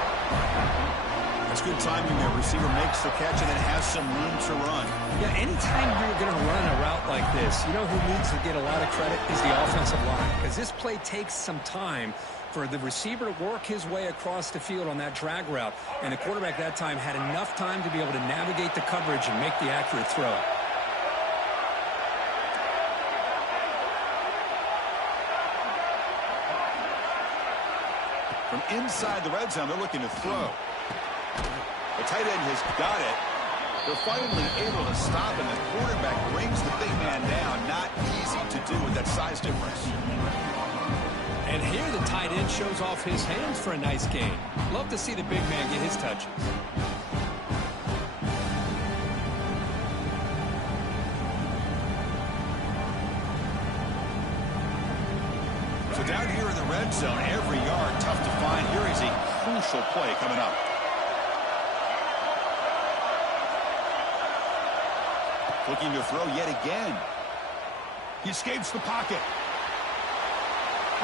That's good timing there. Receiver makes the catch and then has some room to run. Yeah, anytime you're going to run a route like this, you know who needs to get a lot of credit is the offensive line. Because this play takes some time for the receiver to work his way across the field on that drag route. And the quarterback that time had enough time to be able to navigate the coverage and make the accurate throw. From inside the red zone, they're looking to throw. The tight end has got it. They're finally able to stop him. The quarterback brings the big man down. Not easy to do with that size difference. And here the tight end shows off his hands for a nice gain. Love to see the big man get his touches. down here in the red zone, every yard tough to find. Here is a crucial play coming up. Looking to throw yet again. He escapes the pocket.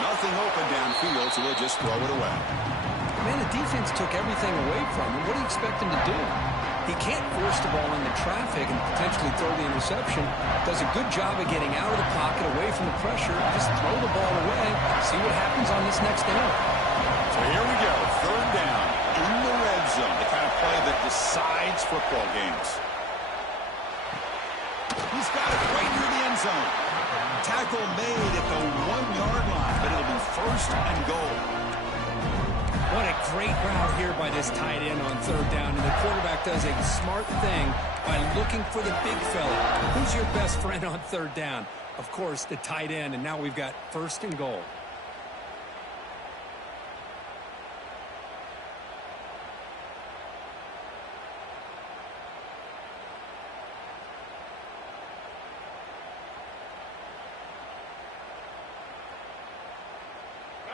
Nothing open downfield, so he'll just throw it away. Man, the defense took everything away from him. What do you expect him to do? He can't force the ball into traffic and potentially throw the interception. Does a good job of getting out of the pocket, away from the pressure. Just throw the ball away. See what happens on this next down. So here we go. Third down in the red zone. The kind of play that decides football games. He's got it right near the end zone. Tackle made at the 1-yard line, but it'll be first and goal. What a great route here by this tight end on third down. And the quarterback does a smart thing by looking for the big fella. Who's your best friend on third down? Of course, the tight end. And now we've got first and goal.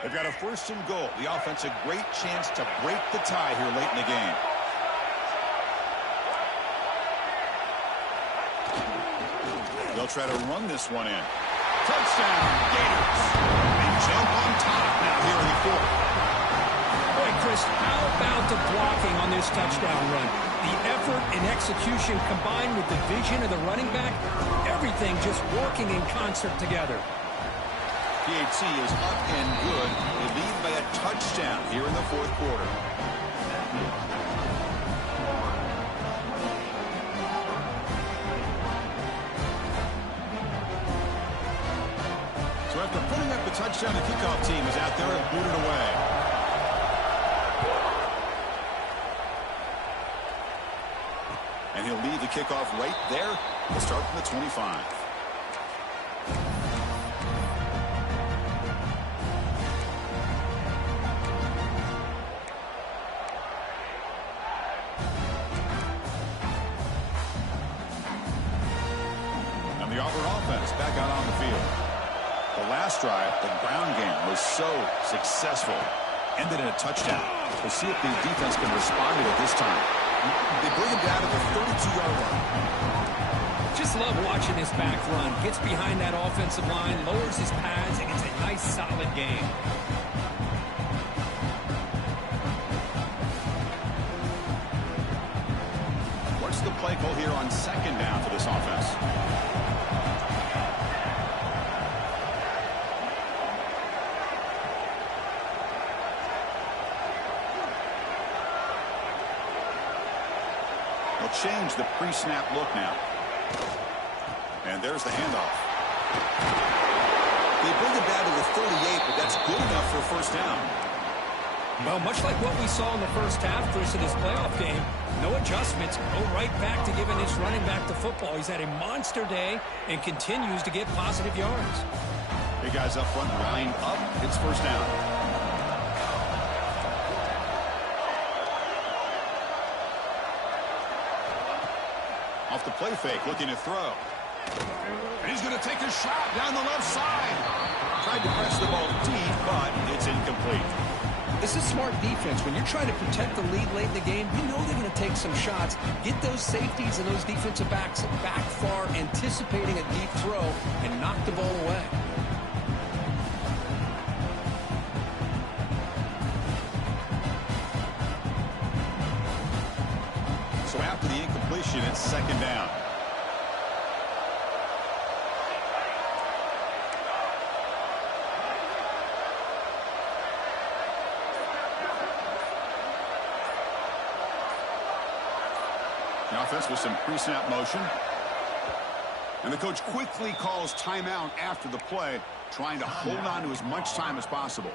They've got a first and goal. The offense a great chance to break the tie here late in the game. They'll try to run this one in. Touchdown, Gators. They jump on top now here in the fourth. Boy, Chris, how about the blocking on this touchdown run? The effort and execution combined with the vision of the running back, everything just working in concert together. PHC is up and good. They lead by a touchdown here in the fourth quarter. So after putting up the touchdown, the kickoff team is out there and booted away. And he'll lead the kickoff right there. We'll start from the 25. Back out on the field. The last drive, the ground game, was so successful. Ended in a touchdown. We'll see if the defense can respond to it this time. They bring him down to the 32-yard line. Just love watching this back run. Gets behind that offensive line, lowers his pads, and gets a nice, solid game. What's the play call here on second down for this offense? Change the pre-snap look now. And there's the handoff. They bring it down to the 38, but that's good enough for a first down. Well, much like what we saw in the first half versus this playoff game, no adjustments, go right back to giving this running back the football. He's had a monster day and continues to get positive yards. Big guys up front, line up. It's first down. Off the play fake, looking to throw. And he's going to take a shot down the left side. Tried to press the ball deep, but it's incomplete. This is smart defense. When you're trying to protect the lead late in the game, you know they're going to take some shots. Get those safeties and those defensive backs back far, anticipating a deep throw, and knock the ball away. So after the incompletion, it's second down. The offense with some pre-snap motion. And the coach quickly calls timeout after the play, trying to hold on to as much time as possible.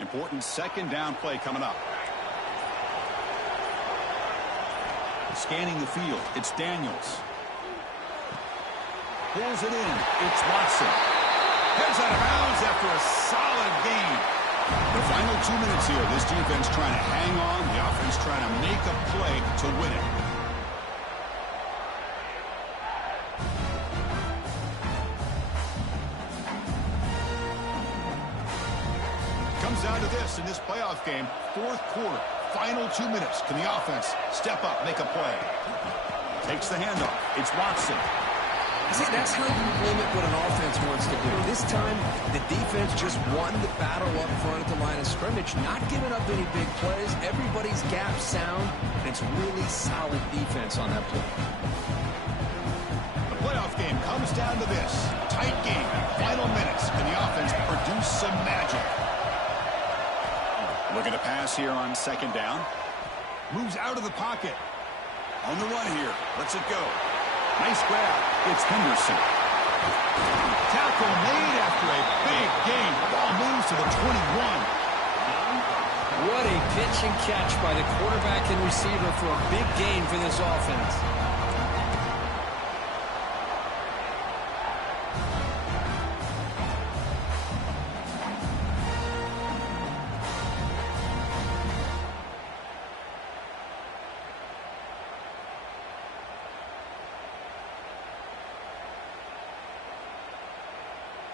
Important second down play coming up. Scanning the field, it's Daniels. Pulls it in. It's Watson. Heads out of bounds after a solid gain. The final 2 minutes here. This defense trying to hang on. The offense trying to make a play to win it. Comes down to this in this playoff game. Fourth quarter. Final 2 minutes. Can the offense step up, make a play? Takes the handoff. It's Watson. See, that's how you limit what an offense wants to do. This time, the defense just won the battle up front at the line of scrimmage, not giving up any big plays. Everybody's gap sound, and it's really solid defense on that play. The playoff game comes down to this. Tight game. Final minutes. Can the offense produce some magic? Looking to pass here on second down. Moves out of the pocket. On the run here. Lets it go. Nice grab. It's Henderson. Tackle made after a big gain. Ball moves to the 21. What a pitch and catch by the quarterback and receiver for a big gain for this offense.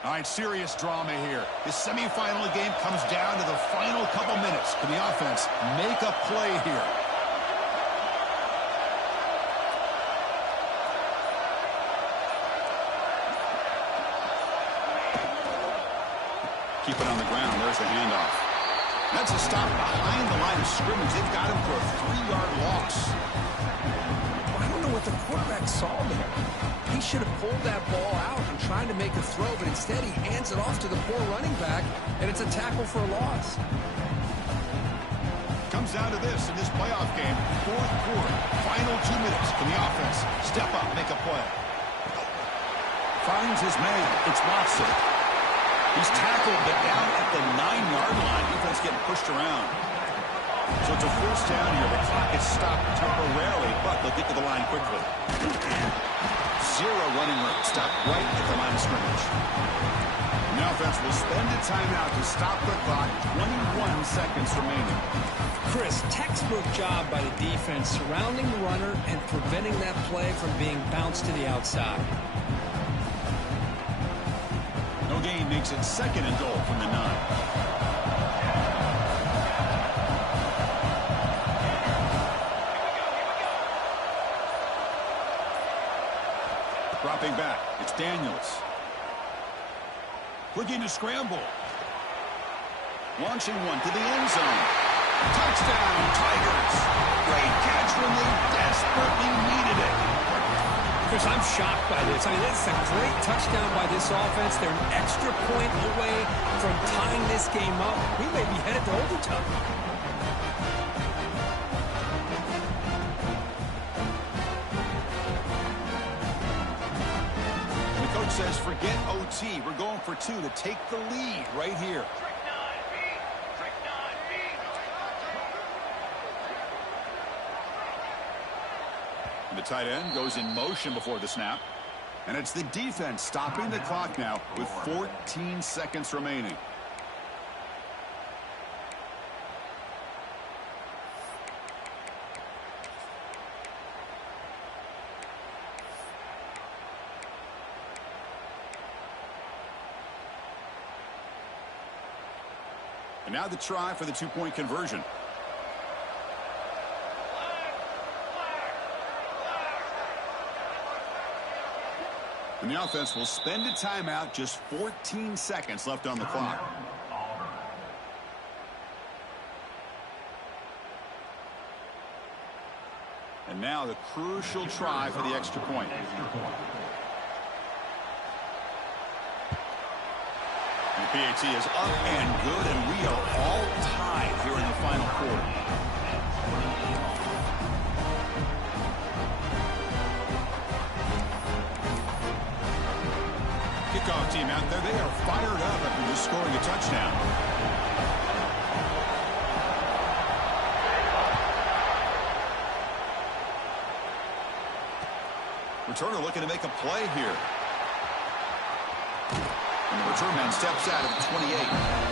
All right, serious drama here. This semifinal game comes down to the final couple minutes. Can the offense make a play here? Keep it on the ground. There's the handoff. That's a stop behind the line of scrimmage. They've got him for a 3-yard loss. I don't know what the quarterback saw there. He should have pulled that ball out and tried to make a throw, but instead he hands it off to the poor running back, and it's a tackle for a loss. Comes down to this in this playoff game. Fourth quarter, final 2 minutes. Can the offense step up, make a play? Finds his man. It's Watson. He's tackled, but down at the 9-yard line. Defense getting pushed around. So it's a first down here. The clock is stopped temporarily, but they'll get to the line quickly. Zero running room. Stopped right at the line of scrimmage. The offense will spend a timeout to stop the clock. 21 seconds remaining. Chris, textbook job by the defense surrounding the runner and preventing that play from being bounced to the outside. No gain makes it second and goal from the 9. Dropping back, it's Daniels. Looking to scramble. Launching one to the end zone. Touchdown, Tigers. Great catch when they desperately needed it. Chris, I'm shocked by this. I mean, it's a great touchdown by this offense. They're an extra point away from tying this game up. We may be headed to overtime. Says forget OT. We're going for 2 to take the lead right here. And the tight end goes in motion before the snap. And it's the defense stopping the clock now with 14 seconds remaining. And now the try for the 2-point conversion. And the offense will spend a timeout, just 14 seconds left on the clock. And now the crucial try for the extra point. And the PAT is up and good, and we are all tied here in the final quarter. Kickoff team out there, they are fired up after just scoring a touchdown. Returner looking to make a play here. Return man steps out of the 28.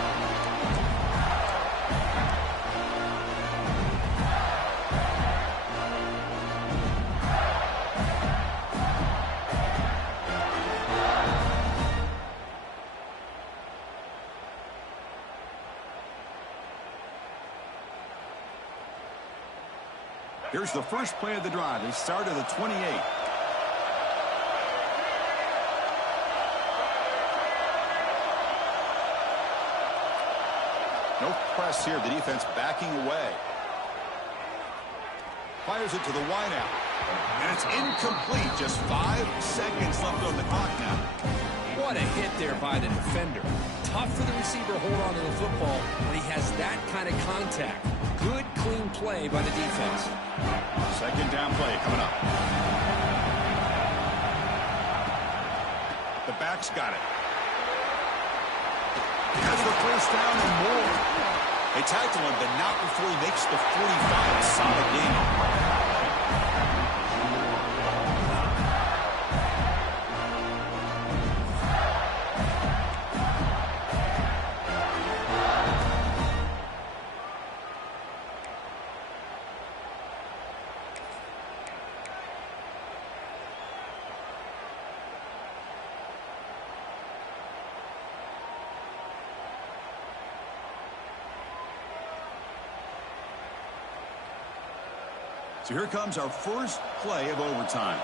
Here's the first play of the drive. They start at the 28. No press here. The defense backing away. Fires it to the wideout. And it's incomplete. Just 5 seconds left on the clock now. What a hit there by the defender. Tough for the receiver to hold on to the football when he has that kind of contact. Good, clean play by the defense. Second down play coming up. The back's got it. Has the first down and more. They tackle him, but not before he makes the 45. Solid game. So here comes our first play of overtime.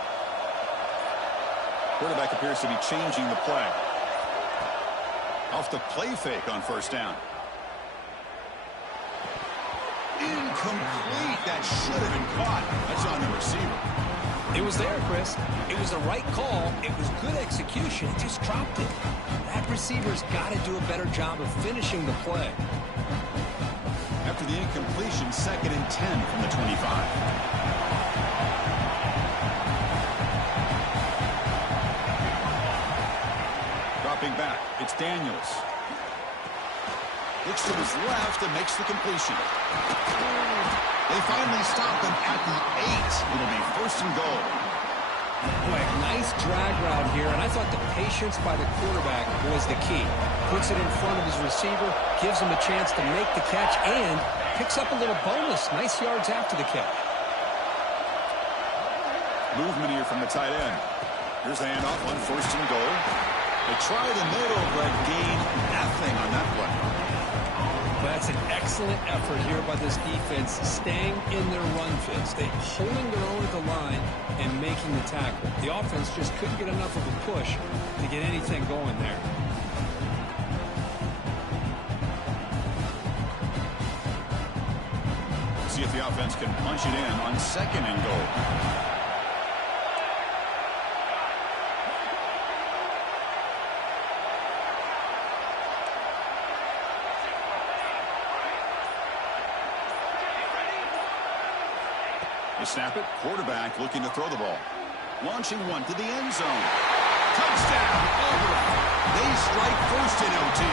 Quarterback appears to be changing the play. Off the play fake on first down. Incomplete. That should have been caught. That's on the receiver. It was there, Chris. It was the right call. It was good execution. He just dropped it. That receiver's got to do a better job of finishing the play. After the incompletion, 2nd and 10 from the 25. Dropping back, it's Daniels. Looks to his left and makes the completion. They finally stop him at the 8. It'll be 1st and goal. Boy, nice drag route here, and I thought the patience by the quarterback was the key. Puts it in front of his receiver, gives him a chance to make the catch, and picks up a little bonus. Nice yards after the catch. Movement here from the tight end. Here's the handoff on 1st and goal. They try the middle, but gain nothing on that play. That's an excellent effort here by this defense, staying in their run fits. They holding their own at the line and making the tackle. The offense just couldn't get enough of a push to get anything going there. See if the offense can punch it in on 2nd and goal. They snap it. Quarterback looking to throw the ball. Launching one to the end zone. Touchdown. Over. They strike first in OT.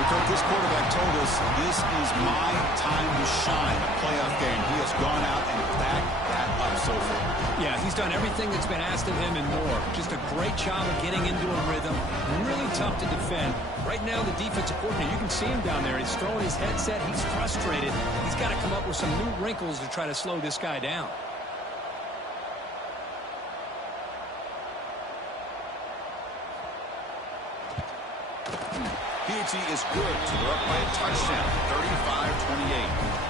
Because this quarterback told us this is my time to shine. A playoff game. He has gone out and backed that up so far. Yeah, he's done everything that's been asked of him and more. Just a great job of getting into a rhythm. Really tough to defend. Right now, the defensive coordinator, you can see him down there. He's throwing his headset. He's frustrated. He's got to come up with some new wrinkles to try to slow this guy down. PAT is good, so they're up by a touchdown, 35-28.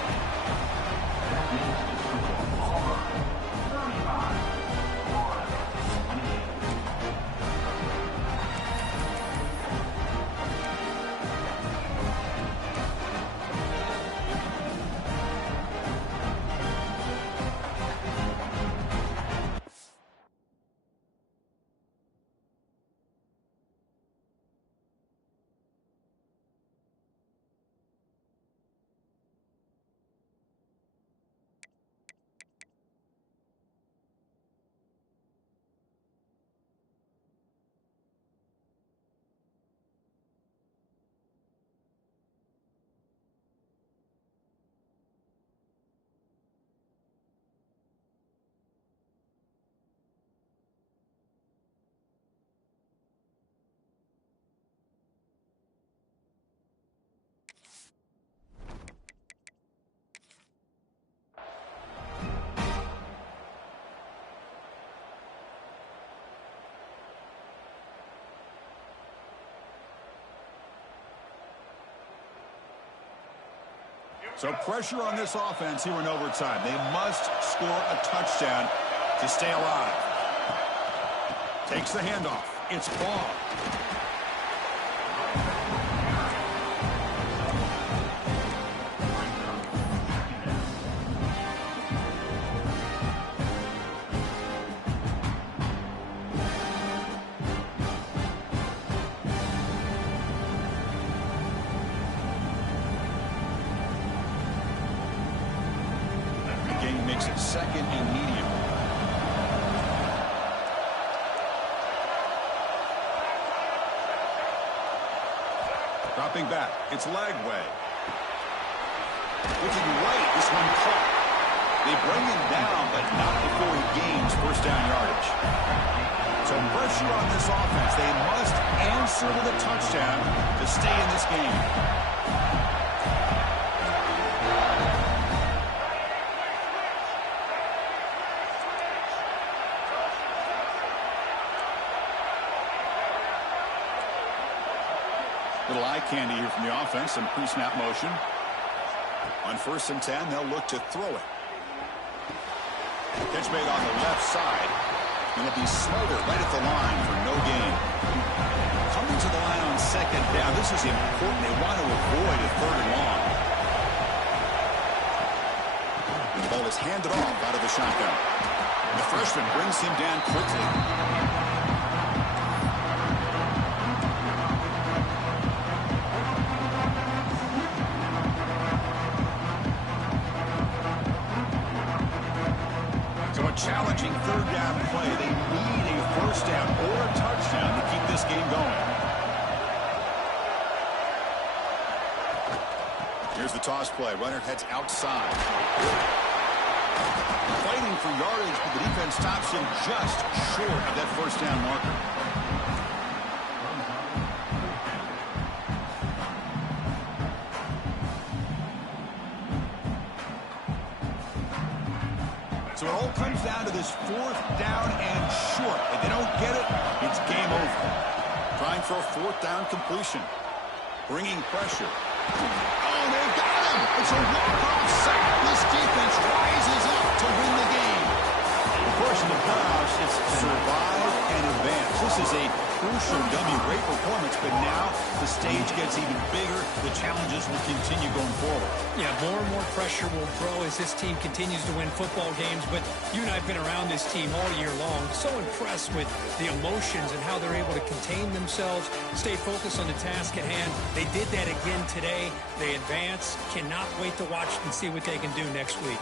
So pressure on this offense here in overtime. They must score a touchdown to stay alive. Takes the handoff. It's ball. Makes it second and medium. Dropping back. It's Lagway. Looking right. This one caught. They bring him down, but not before he gains first down yardage. So pressure on this offense. They must answer with a touchdown to stay in this game. Little eye candy here from the offense. Some pre-snap motion. On 1st and 10, they'll look to throw it. Catch made on the left side. And it'll be Smolder right at the line for no gain. Coming to the line on 2nd down. This is important. They want to avoid a 3rd and long. The ball is handed off out of the shotgun. The freshman brings him down quickly. Challenging 3rd down play. They need a 1st down or a touchdown to keep this game going. Here's the toss play. Runner heads outside. Fighting for yardage, but the defense stops him just short of that 1st down marker. So it all comes down to this 4th down and short. If they don't get it, it's game over. Trying for a 4th down completion. Bringing pressure. Oh, they've got him! It's a walk-off sack. This defense rises up to win the game. Of course, in the playoffs, it's survive and advance. This is a crucial W. Great performance, but now the stage gets even bigger. The challenges will continue going forward. Yeah, more and more pressure will grow as this team continues to win football games, but you and I have been around this team all year long. So impressed with the emotions and how they're able to contain themselves, stay focused on the task at hand. They did that again today. They advance. Cannot wait to watch and see what they can do next week.